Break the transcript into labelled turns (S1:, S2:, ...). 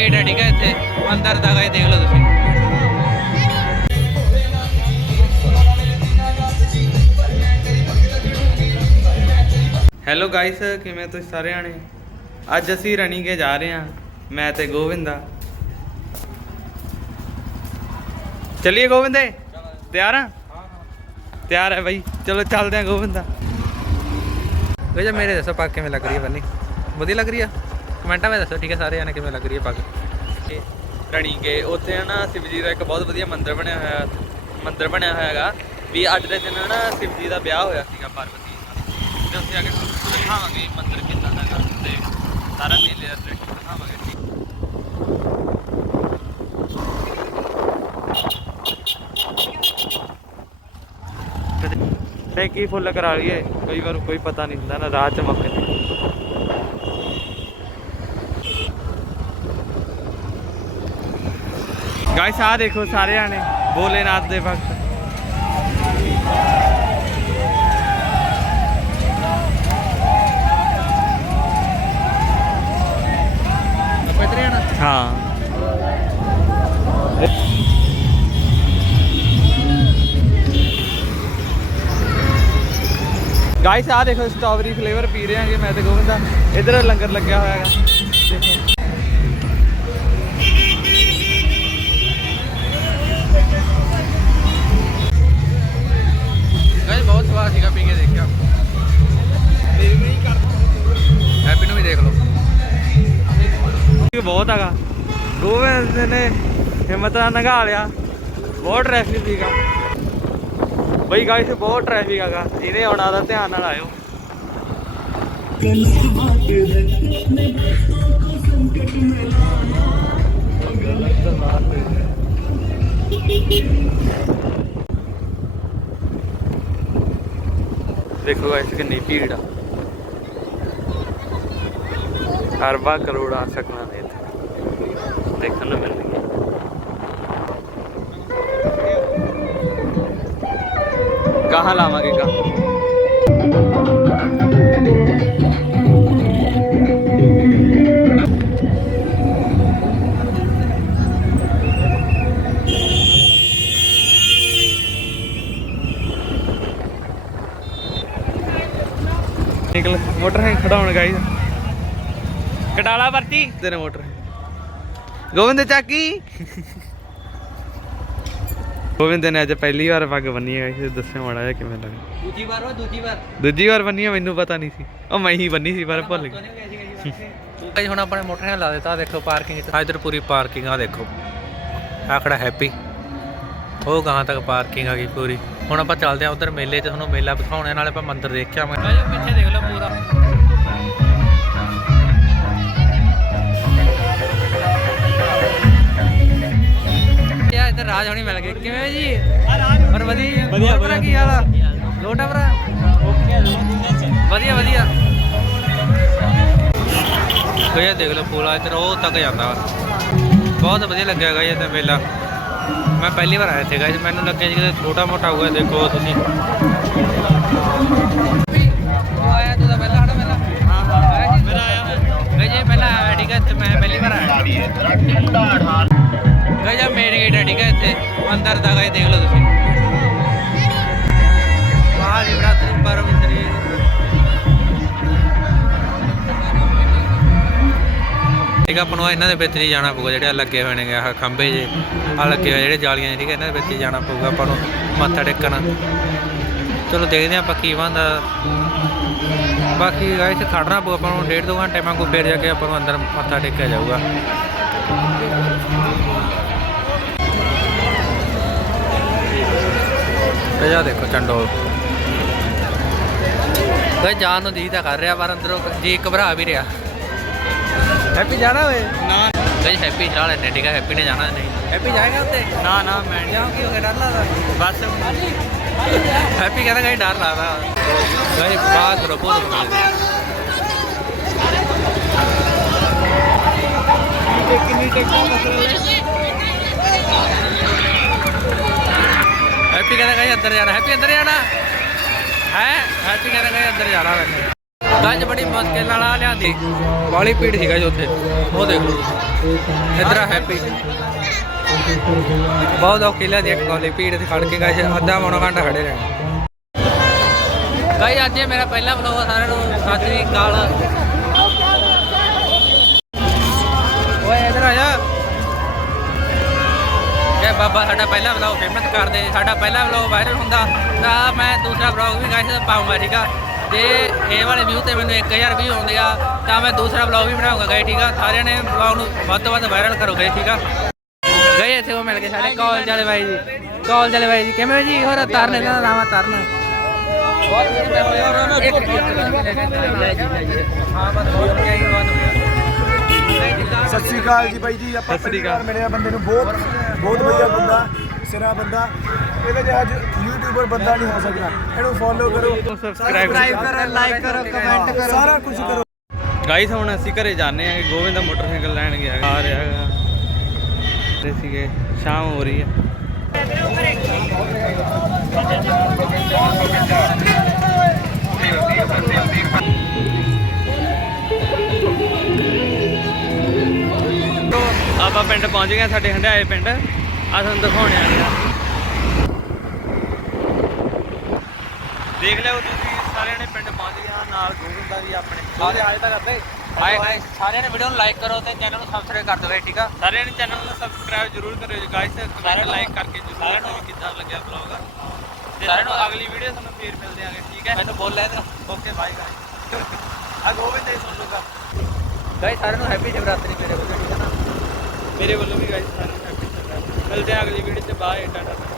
S1: Gate ਹੈ, ਠੀਕ ਹੈ, ਇੱਥੇ ਅੰਦਰ ਦਾ ਗਾਇ ਦੇਖ ਲਓ ਤੁਸੀਂ। ਹੈਲੋ ਗਾਇਸ ਕਿਵੇਂ ਤੁਸੀਂ ਸਾਰੇ ਆਣੇ ਅੱਜ ਅਸੀਂ ਰਨਿੰਗੇ ਜਾ ਰਹੇ ਹਾਂ, ਮੈਂ ਤੇ ਗੋਵਿੰਦਾ ਚੱਲੀਏ ਗੋਵਿੰਦੇ ਤਿਆਰ ਆ? ਤਿਆਰ ਹੈ ਬਾਈ, ਚਲੋ ਚੱਲਦੇ ਆ ਗੋਵਿੰਦਾ ਗਜਾ, ਮੇਰੇ ਦੱਸੋ, ਪੱਗ ਕਿਵੇਂ ਲੱਗ ਰਹੀ ਹੈ ਬੰਨੀ? ਵਧੀਆ ਲੱਗ ਰਹੀ ਆ? ਕਮੈਂਟਾਂ ਵਿੱਚ ਦੱਸੋ, ਠੀਕ ਹੈ, ਸਾਰੇ ਜਾਣੇ ਕਿਵੇਂ ਲੱਗ ਰਹੀ ਹੈ ਪੱਗ? ਗਏ। ਉੱਥੇ ਹੈ ਨਾ ਸ਼ਿਵ ਜੀ ਦਾ ਇੱਕ ਬਹੁਤ ਵਧੀਆ ਮੰਦਿਰ ਬਣਿਆ ਹੋਇਆ, ਮੰਦਿਰ ਬਣਿਆ ਹੋਇਆ ਹੈਗਾ ਵੀ ਅੱਜ ਦੇ ਦਿਨ ਨਾ ਸ਼ਿਵ ਜੀ ਦਾ ਵਿਆਹ ਹੋਇਆ ਸੀਗਾ ਪਾਰਵਤੀ ਨਾਲ ਤੇ ਉੱਥੇ ਆ ਕੇ ਤੁਹਾਨੂੰ ਦਿਖਾਵਾਂਗੇ ਮੰਦਿਰ ਕਿੰਨਾ ਦਾ ਹੈਗਾ। ਤੇ ਸਾਰਾ ਮੇਲੇ ਦਾ ਦ੍ਰਿਸ਼ ਦਿਖਾਵਾਂਗੇ। ਠੀਕ ਕੀ ਫੁੱਲ ਕਰਾ ਲਈਏ? ਕਈ ਵਾਰ ਕੋਈ ਪਤਾ ਨਹੀਂ ਹੁੰਦਾ ਨਾ, ਰਾਹ ਚ ਮੌਕੇ ਗਾਇਸ ਆ ਦੇਖੋ ਸਾਰੇ ਆਣੇ ਭੋਲੇਨਾਥ ਦੇ ਭਗਤ।
S2: ਆਪਾਂ ਹਾਂ।
S1: ਗਾਇਸ ਆ ਦੇਖੋ ਸਟ੍ਰਾਬੇਰੀ ਫਲੇਵਰ ਪੀ ਰਹੇ ਹਾਂਗੇ, ਮੈਂ ਤੇ ਗੋਵਿੰਦਾ। ਇਧਰ ਲੰਗਰ ਲੱਗਿਆ ਹੋਇਆ ਹੈਗਾ।
S2: ਬਹੁਤ
S1: ਹੈਗਾ। ਗੋਵਿੰਦ ਨੇ ਹਿੰਮਤ ਨਾਲ ਨਗਾ ਲਿਆ। ਬਹੁਤ ਟ੍ਰੈਫਿਕ ਸੀਗਾ। ਬਈ ਗਾਇਸ ਬਹੁਤ ਟ੍ਰੈਫਿਕ ਹੈਗਾ। ਇਹਨੇ ਆਉਣਾ ਦਾ ਧਿਆਨ ਨਾਲ ਆਇਓ। ਦੇਖੋ ਗਾਇਸ ਕਿੰਨੀ ਭੀੜ ਆ। ਅਰਬਾਂ ਕਰੋੜ ਸ਼ਕਲਾਂ ਨੇ ਇੱਥੇ। ਦੇਖਣ ਨੂੰ ਮਿਲਣਗੀਆਂ। ਕਹਾਂ ਲਾਵਾਂਗੇ ਕਹਾਂ ਨਿਕਲ ਮੋਟਰ ਹੈ ਖੜਾਉਣ ਗਾਈਸ ਕਟਾਲਾ ਵਰਤੀ। ਤੇਰੇ ਮੋਟਰ। ਗੋਬਿੰਦ ਚਾਕੀ। ਗੋਬਿੰਦ ਨੇ ਅੱਜ ਪਹਿਲੀ ਵਾਰ ਪੱਗ ਬੰਨੀ ਹੈ ਗਾਈਸ ਦੱਸਿਓ ਮਾੜਾ ਜਿਹਾ ਕਿਵੇਂ ਲੱਗਾ।
S2: ਦੂਜੀ ਵਾਰ ਵਾ ਦੂਜੀ ਵਾਰ।
S1: ਦੂਜੀ ਵਾਰ ਬੰਨੀ ਆ ਮੈਨੂੰ ਪਤਾ ਨਹੀਂ ਸੀ। ਉਹ ਮੈਂ ਹੀ ਬੰਨੀ ਸੀ ਪਰ ਭੁੱਲ ਗਿਆ
S2: ਗਾਇਸ ਹੁਣ ਆਪਣੇ ਮੋਟਰਸਾਈਕਲ ਲਾ ਦਿੱਤਾ ਦੇਖੋ ਪਾਰਕਿੰਗ ਆ ਇਧਰ ਪੂਰੀ ਪਾਰਕਿੰਗ ਆ ਦੇਖੋ। ਆ ਖੜਾ ਹੈਪੀ ਉਹ ਗਾਂ ਤੱਕ ਪਾਰਕਿੰਗ ਆ ਗਈ ਪੂਰੀ। ਹੁਣ ਆਪਾਂ ਚੱਲਦੇ ਆ ਉਧਰ ਮੇਲੇ ਤੇ ਤੁਹਾਨੂੰ ਮੇਲਾ ਦਿਖਾਉਣੇ ਨਾਲੇ ਆਪਾਂ ਮੰਦਿਰ ਦੇਖ ਕੇ ਆਵਾਂਗੇ ਪਿੱਛੇ ਦੇਖ ਲਓ ਪੂਰਾ। ਰਾਜ ਹੋਣੀ ਮਿਲ ਗਏ ਕਿਵੇਂ ਜੀ? ਪਰ ਵਧੀਆ? ਵਧੀਆ ਭਰਾ ਕੀ ਹਾਲ ਆ? ਲੋਟਾ ਭਰਾ? ਵਧੀਆ ਵਧੀਆ। ਇਹ ਦੇਖ ਲਓ ਪੂਲਾ ਇੱਧਰ ਉਹ ਤੱਕ ਜਾਂਦਾ। ਬਹੁਤ ਵਧੀਆ ਲੱਗਿਆ ਗਾ ਇਹ ਤਾਂ ਮੇਲਾ। ਮੈਂ ਪਹਿਲੀ ਵਾਰ ਆਇਆ ਸੀਗਾ ਜੀ ਮੈਨੂੰ ਲੱਗਿਆ ਜੀ ਕਿ ਛੋਟਾ ਮੋਟਾ ਹੋਊਗਾ ਦੇਖੋ ਤੁਸੀਂ। ਇੱਥੇ ਦਾ ਗਏ ਦੇਖ ਲਓ ਤੁਸੀਂ। ਮਹਾਸ਼ਿਵਰਾਤਰੀ ਪਰਮ ਸ੍ਰੀ ਠੀਕ ਆ, ਆਪਾਂ ਨੂੰ ਇਹਨਾਂ ਦੇ ਵਿੱਚ ਨਹੀਂ ਜਾਣਾ ਪਊਗਾ, ਜਿਹੜੇ ਲੱਗੇ ਹੋਏ ਨੇਗੇ, ਆਹ ਖੰਭੇ ਜੇ ਆ ਲੱਗੇ ਹੋਏ, ਜਿਹੜੇ ਜਾਲੀਆਂ ਠੀਕ ਹੈ ਇਹਨਾਂ ਦੇ ਵਿੱਚ ਹੀ ਜਾਣਾ ਪਊਗਾ ਆਪਾਂ ਨੂੰ, ਮੱਥਾ ਟੇਕਣ। ਚਲੋ ਦੇਖਦੇ ਹਾਂ ਆਪਾਂ ਕੀ ਬਣਦਾ। ਬਾਕੀ ਗਾਇਸ ਖੜਨਾ ਪਊ, ਆਪਾਂ ਨੂੰ ਡੇਢ ਦੋ ਘੰਟੇ ਵਾਂਗੂ ਫੇਰ ਜਾ ਕੇ ਆਪਾਂ ਨੂੰ ਅੰਦਰ ਮੱਥਾ ਟੇਕਿਆ ਜਾਊਗਾ। ਤੇ ਜਾ ਦੇਖੋ ਚੰਡੋਲ। ਤੇ ਜਾਨ ਨੂੰ ਜੀ ਤਾਂ ਕਰ ਰਿਹਾ ਪਰ ਅੰਦਰੋਂ ਜੀ ਘਬਰਾ ਵੀ ਰਿਹਾ। ਹੈਪੀ ਜਾਣਾ ਓਏ?
S1: ਨਾ।
S2: ਗਈ ਹੈਪੀ ਚਲਾ ਲੈਣੇ ਠੀਕ ਹੈ ਹੈਪੀ ਨੇ ਜਾਣਾ ਨਹੀਂ? ਹੈਪੀ ਜਾਏਗਾ ਉੱਤੇ?
S1: ਨਾ ਨਾ ਮੈਂ ਨਹੀਂ।
S2: ਕਿਉਂ ਕੀ ਹੋ ਗਿਆ ਡਰ ਲੱਗਦਾ?
S1: ਬਸ
S2: ਹੈਪੀ ਕਹਿੰਦਾ ਕਹੀਂ ਡਰ ਲੱਗਦਾ। ਗਈ ਬਾਤ ਕਰੋ ਬਹੁਤ ਹੈਪੀ ਕਹਿੰਦਾ ਕਹੀਂ ਅੰਦਰ ਜਾਣਾ, ਹੈਪੀ ਅੰਦਰ ਜਾਣਾ? ਹੈ? ਹੈਪੀ ਕਹਿੰਦਾ ਕਹੀਂ ਗੱਜ ਬੜੀ ਮੁਸ਼ਕਿਲ ਨਾਲ ਲਿਆਂਦੀ। ਵਾਲੀ ਭੀੜ ਸੀਗਾ ਜੀ ਉੱਥੇ। ਉਹ ਦੇਖ ਲਓ। ਇਧਰ ਹੈਪੀ। ਬਹੁਤ ਔਖੀ ਲਿਆਂਦੀ ਇੱਕ ਗੋਲੀ ਭੀੜ ਤੇ ਖੜ ਕੇ। ਗਾਇਸ, ਅੱਧਾ ਪੌਣਾ ਘੰਟਾ ਖੜੇ ਰਹੇ ਗਾਈ ਅੱਜ ਇਹ ਮੇਰਾ ਪਹਿਲਾ ਵਲੋਗ ਆ ਸਾਰਿਆਂ ਨੂੰ। ਸਤਿ ਸ੍ਰੀ ਅਕਾਲ। ਓਏ, ਇਧਰ ਆ ਜਾ। ਬਾਬਾ ਸਾਡਾ ਪਹਿਲਾ ਵਲੌਗ ਫੇਮਸ ਕਰਦੇ ਸਾਡਾ ਪਹਿਲਾ ਵਲੌਗ ਵਾਇਰਲ ਹੁੰਦਾ ਤਾਂ ਮੈਂ ਦੂਸਰਾ ਵਲੌਗ ਵੀ ਗਾਇਸ ਪਾਉਂਗਾ ਠੀਕ ਆ ਜੇ ਇਹ ਵਾਲੇ ਵਿਊ ਤੇ ਮੈਨੂੰ 1000 ਵਿਊ ਆਉਂਦੇ ਆ ਤਾਂ ਮੈਂ ਦੂਸਰਾ ਵਲੌਗ ਵੀ ਬਣਾਉਂਗਾ ਗਾਇਸ ਠੀਕ ਆ ਸਾਰਿਆਂ ਨੇ ਵਲੌਗ ਨੂੰ ਵੱਧ ਤੋਂ ਵੱਧ ਵਾਇਰਲ ਕਰੋ ਗਾਇਸ ਠੀਕ ਆ ਗਏ ਇੱਥੇ ਉਹ ਮਿਲ ਗਏ ਸਾਡੇ ਕਾਲਜ ਵਾਲੇ ਬਾਈ ਜੀ ਕਾਲਜ ਵਾਲੇ ਬਾਈ ਜੀ ਕਿਵੇਂ ਜੀ ਹੋਰ ਤਰਨ ਇਹਨਾਂ ਦਾ ਨਾਮ ਤਰਨ ਹਾਂ ਬਸ ਬਹੁਤ ਵਧੀਆ ਜੀ ਬਹੁਤ ਵਧੀਆ
S3: ਸਤਿ ਸ੍ਰੀ ਅਕਾਲ ਜੀ ਬਾਈ ਜੀ ਆਪਾਂ
S1: ਸਤਿ ਸ੍ਰੀ ਅਕਾਲ।
S3: ਮਿਲਿਆ ਬੰਦੇ ਨੂੰ। ਬਹੁਤ ਬਹੁਤ ਵਧੀਆ ਬੰਦਾ ਸਿਰਾ ਬੰਦਾ। ਇਹਦੇ ਜਿਹਾ ਅੱਜ ਯੂਟਿਊਬਰ ਬੰਦਾ ਨਹੀਂ ਹੋ ਸਕਦਾ। ਇਹਨੂੰ ਫੋਲੋ ਕਰੋ।
S1: ਸਬਸਕ੍ਰਾਈਬ
S3: ਕਰੋ। ਲਾਈਕ ਕਰੋ ਕਮੈਂਟ ਕਰੋ ਸਾਰਾ ਕੁਝ ਕਰੋ।
S1: ਗਾਈਸ ਹੁਣ ਅਸੀਂ ਘਰੇ ਜਾਂਦੇ ਆ ਗੋਬਿੰਦ ਦਾ ਮੋਟਰਸਾਈਕਲ ਲੈਣ ਗਿਆ। ਆ ਰਿਹਾ ਹੈਗਾ। ਤੇ ਸੀਗੇ ਸ਼ਾਮ ਹੋ ਰਹੀ ਹੈ। ਆਪਾਂ ਪਿੰਡ ਪਹੁੰਚ ਗਏ ਸਾਡੇ ਹੰਡਾਏ ਪਿੰਡ। ਆ ਤੁਹਾਨੂੰ ਦਿਖਾਉਣੇ ਆ ਦੇਖ ਲਿਓ ਤੁਸੀਂ ਸਾਰਿਆਂ ਨੇ ਪਿੰਡ ਪਹੁੰਚ ਗਏ ਆ ਨਾਲ ਗੋਬਿੰਦ ਦਾ ਵੀ ਆਪਣੇ। ਸਾਰੇ ਆਏ ਤਾਂ ਕਰਦੇ।
S2: ਹਾਏ। ਹਾਏ ਸਾਰਿਆਂ ਨੇ ਵੀਡੀਓ ਨੂੰ ਲਾਈਕ ਕਰੋ ਤੇ ਚੈਨਲ ਨੂੰ ਸਬਸਕ੍ਰਾਈਬ ਕਰ ਦਿਓ ਠੀਕ ਆ?
S1: ਸਾਰਿਆਂ ਨੇ ਚੈਨਲ ਨੂੰ ਸਬਸਕ੍ਰਾਈਬ ਜ਼ਰੂਰ ਕਰਿਓ ਗਾਇਸ ਕਮੈਂਟ ਲਾਈਕ ਕਰਕੇ ਜ਼ਰੂਰ ਵੀ ਕਿੱਦਾਂ ਲੱਗਿਆ ਵਲੌਗ ਤੇ ਸਾਰਿਆਂ ਨੂੰ ਅਗਲੀ ਵੀਡੀਓ ਤੁਹਾਨੂੰ ਫੇਰ ਮਿਲਦੇ ਆਂਗੇ ਠੀਕ ਹੈ?
S2: ਮੈਨੂੰ ਬੋਲ ਲੈ
S1: ਓਕੇ ਬਾਏ ਗਾਇਸ ਆ ਗੋਬਿੰਦ ਦੇ ਸੁਣ ਲੂਗਾ
S2: ਗਾਈ ਸਾਰਿਆਂ ਨੂੰ ਹੈਪੀ ਸ਼ਿਵਰਾਤਰੀ ਮੇਰੇ ਵੱਲੋਂ ਨਾ
S1: ਮੇਰੇ ਵੱਲੋਂ ਵੀ ਗਾਇਸ ਸਾਰਿਆਂ ਨੂੰ happy New ਮਿਲਦੇ ਆ ਅਗਲੀ ਵੀਡੀਓ ਤੇ ਬਾਏ ਟਾਟਾ